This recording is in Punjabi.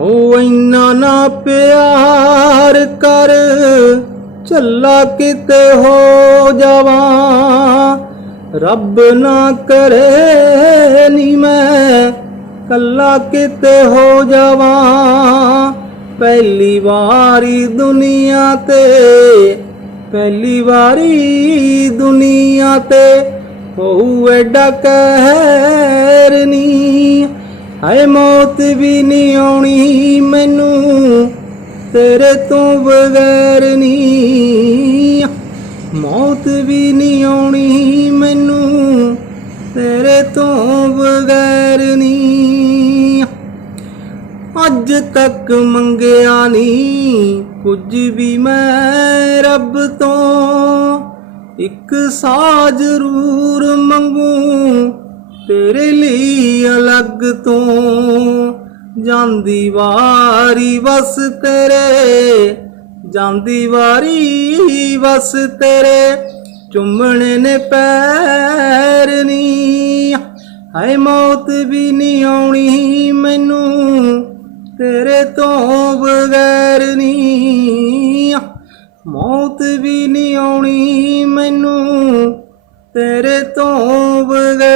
ਹੋ ਇੰਨਾ ਨਾ ਪਿਆਰ ਕਰ, ਚੱਲਾ ਕਿਤੇ ਹੋ ਜਾਵਾਂ। ਰੱਬ ਨਾ ਕਰੇ ਨੀ ਮੈਂ ਕੱਲਾ ਕਿਤੇ ਹੋ ਜਾਵਾਂ। ਪਹਿਲੀ ਵਾਰੀ ਦੁਨੀਆ ਤੇ, ਪਹਿਲੀ ਵਾਰੀ ਦੁਨੀਆ ਤੇ ਹੋਊ ਐਡਾ ਕਹਿਰ ਨੀ। ਹਾਏ ਮੌਤ ਵੀ ਨਹੀਂ ਆਉਣੀ ਮੈਨੂੰ, ਤੇਰੇ ਤੋਂ ਬਗੈਰ ਨੀ। ਮੌਤ ਵੀ ਨਹੀਂ ਆਉਣੀ ਮੈਨੂੰ, ਤੇਰੇ ਤੋਂ ਬਗੈਰ ਨੀ। ਅੱਜ ਤੱਕ ਮੰਗਿਆ ਨਹੀਂ ਕੁਝ ਵੀ ਮੈਂ ਰੱਬ ਤੋਂ। ਇੱਕ ਸਾਹ ਜ਼ਰੂਰ ਮੰਗੂ ਤੇਰੇ ਲਈ ਅਲੱਗ ਤੋਂ ਜਾਂਦੀ ਵਾਰੀ ਬਸ ਤੇਰੇ, ਜਾਂਦੀ ਵਾਰੀ ਬਸ ਤੇਰੇ, ਚੁੰਮਣੇ ਨੇ ਪੈਰ ਨੀ ਹਾਏ ਮੌਤ ਵੀ ਨਹੀਂ ਆਉਣੀ ਮੈਨੂੰ, ਤੇਰੇ ਤੋਂ ਬਗੈਰ ਨੀ ਮੌਤ ਵੀ ਨਹੀਂ ਆਉਣੀ ਮੈਨੂੰ, ਤੇਰੇ ਤੋਂ ਬਗੈਰ